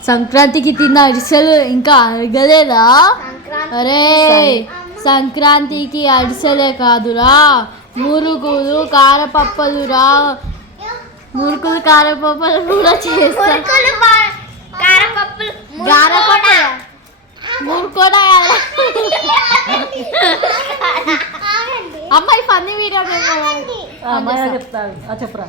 సంక్రాంతికి తిన్న అరిసెలు ఇంకా అరగలేదా? అరే సంక్రాంతికి అరిసెలే కాదురా. మురుగులు కారపప్పలురా మురుకులు కారపప్పలు కూడా చేస్తారు మురుకులు మురుకోడా. అమ్మాయి ఫన్నీ వీడియో చెప్తాడు ఆ చెప్పురా.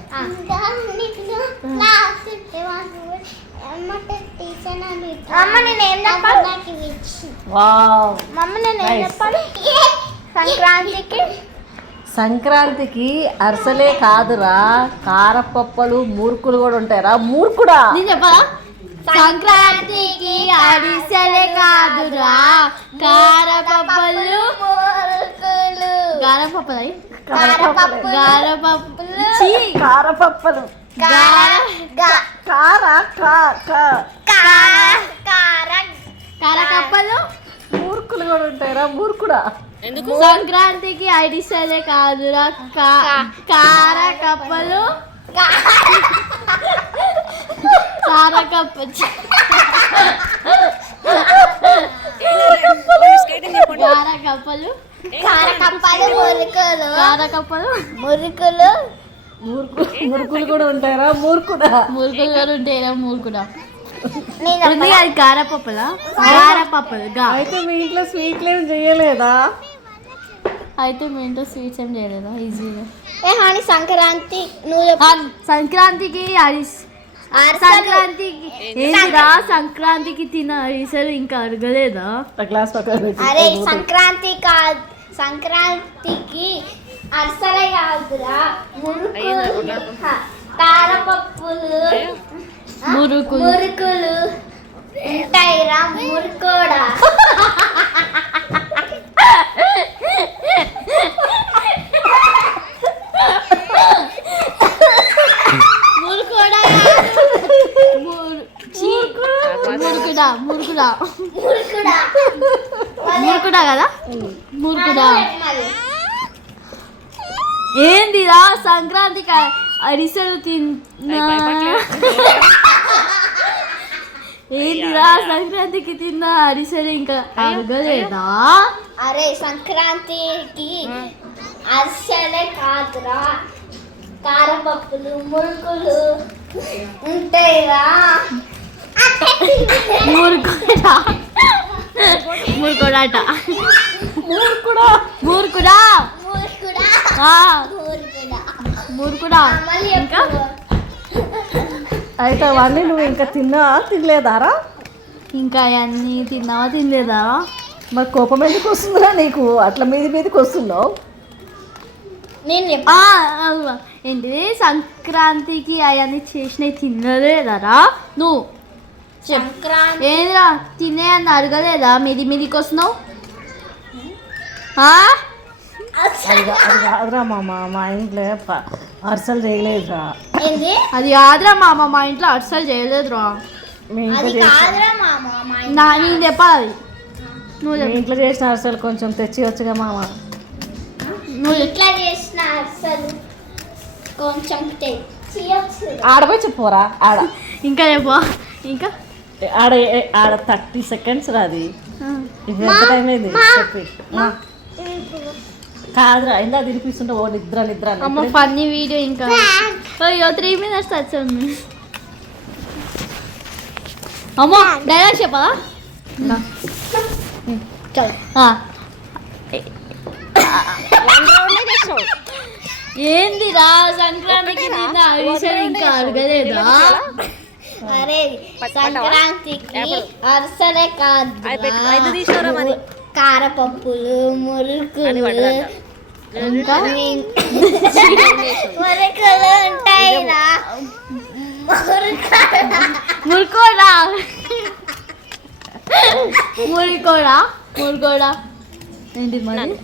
అమ్మ నేను ఏం చెప్పాలి? వావ్. మమ్మ నేను ఏం Nice. చెప్పాలి? సంక్రాంతికి? సంక్రాంతికి అరిసెలే కాదురా. కారపప్పలు మూర్కులు కూడా ఉంటాయిరా. మూర్ఖుడా నేను చెప్పాలా? సంక్రాంతికి అరిసెలే కాదురా. కారపప్పలు కారపప్పలు. గార- గా- కార కా కా. కా- కార. కారకప్పలు? మూర్ఖులు కూడా ఉంటాయిరా మూర్ఖుడా. సంక్రాంతికి అరిసెలే కాదురా. కా- కారకప్పలు. కారకప్ప చీ. కారకప్పలు కారకప్పలు మురుకులు. కారకప్పలు మురుకులు. మురుకులు కూడా ఉంటాయిరా? మూర్ఖుడా మురుగులు కూడా ఉంటాయిరా? ఉంది అది కారపప్పలా? కారపప్పలు గా. అయితే మీ ఇంట్లో స్వీట్లు ఏం చేయలేదా? అయితే మీ ఇంట్లో స్వీట్స్ ఏం చేయలేదా? ఈజీగా ఏ హాని సంక్రాంతి నువ్వు. సంక్రాంతికి అరిస్ అరిసెలు. సంక్రాంతికి. ఏంటిరా సంక్రాంతికి తిన అరిసెలు ఇంకా గ్లాస్ పక్కన పెట్టి అరే సంక్రాంతి కాదు. సంక్రాంతికి అరిసెలే కాదురా. మురుకులు హ, కారపప్పులు మురుకులు. మురుకులు ఉంటాయిరా మురుకుడా మురు- చీ. మురుకుడా మురుకుడా మురుకుడా మురుకుడా కదా? మురుకుడా. మరి. ఏందిరా సంక్రాంతికి అ- అరిసెలు తిన్నా? ఏందిరా సంక్రాంతికి తిన్న అరిసెలు ఇంకా అరగలేదా? అరే సంక్రాంతికి అరిసెలే కాదురా. కారపప్పులు మురుకులు ఉంటాయిరా. మురుకుడా? మురుకుడాట మూర్ఖుడా? మురుకుడా మురుకుడా ఇంకా? అయితే అవన్నీ నువ్వు ఇంకా తిన్నా తినలేదారా ఇంకా అవన్నీ తిన్నావా తినలేదా? మరి కోపం ఎందుకు వస్తుందిరా నీకు? అట్లా మీది మీదకి వస్తున్నావు. నేను ఏంటిది? సంక్రాంతికి అవన్నీ చేసినవి తినలేదరా నువ్వు? సంక్రాంతి. ఏంద్రా తినే అని అడగలేదా మీది మీదికి వస్తున్నావు ఆ? అది కా- అది కాదురా మామ మా ఇంట్లో అరిసెలు చేయలేదురా. ఏంది? అది కాదురా మామ మా ఇంట్లో అస్సలు చేయలేదురా. నా నేను చెప్పాలి. నువ్వు ఇంట్లో చేసిన అరిసెలు కొంచెం తెచ్చివచ్చుగా మామ. నువ్వు. ఇట్లా చేసిన అసలు కొంచెం ఆడపోయి చెప్పురా ఆడ. ఇంకా చెప్పు. ఇంకా? ఆడ ఆడ థర్టీ సెకండ్స్ రాది ఇది ఎంత టైం అయింది? చెప్పి. మా. కాదురా ఇందా తినిపిస్తుంటే ఓ నిద్ర నిద్ర. అమ్మ ఫన్నీ వీడియో ఇంకా. అయ్యో త్రీ మినిట్స్ వచ్చింది అమ్మ డైలాగ్ చెప్పదా ఆ. ఏందిరా సంక్రాంతికి అరిసెలు ఇంకా అడగలేదా? అరే సంక్రాంతికి అరిసెలే కాదు కారపప్పులు మురుకులు మురుకులు ఉంటాయిరా. మురుకోడా? మురికోడా? మురుకోడా? ఏంటి మరి?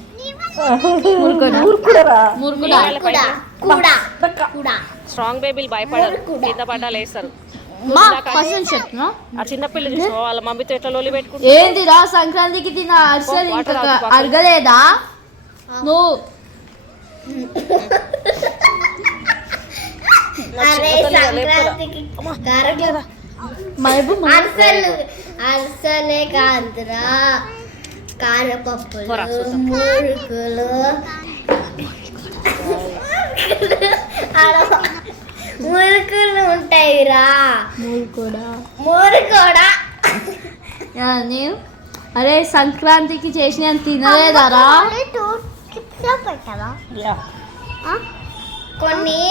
స్ట్రాంగ్ బేబీలు భయపడరు. కింద పడ్డాలు వేస్తారు మా ఫస్ట్ చెప్తున్నా ఆ చిన్న పిల్లలు చూసుకో వాళ్ళ మమ్మీతో ఎట్లా లోలి పెట్టుకుంటారు? ఏందిరా సంక్రాంతికి తిన్న అరిసెలు ఇంకా అడగలేదా నువ్వు. అరిసెలు అరిసెలే కాదురా. కారపప్పులు. మురుకులు. ఆడ మురుకులు ఉంటాయిరా. మూడు కూడా మురు కూడా యా, నేను అరే సంక్రాంతికి చేసిన తినలేదారా? కొన్ని.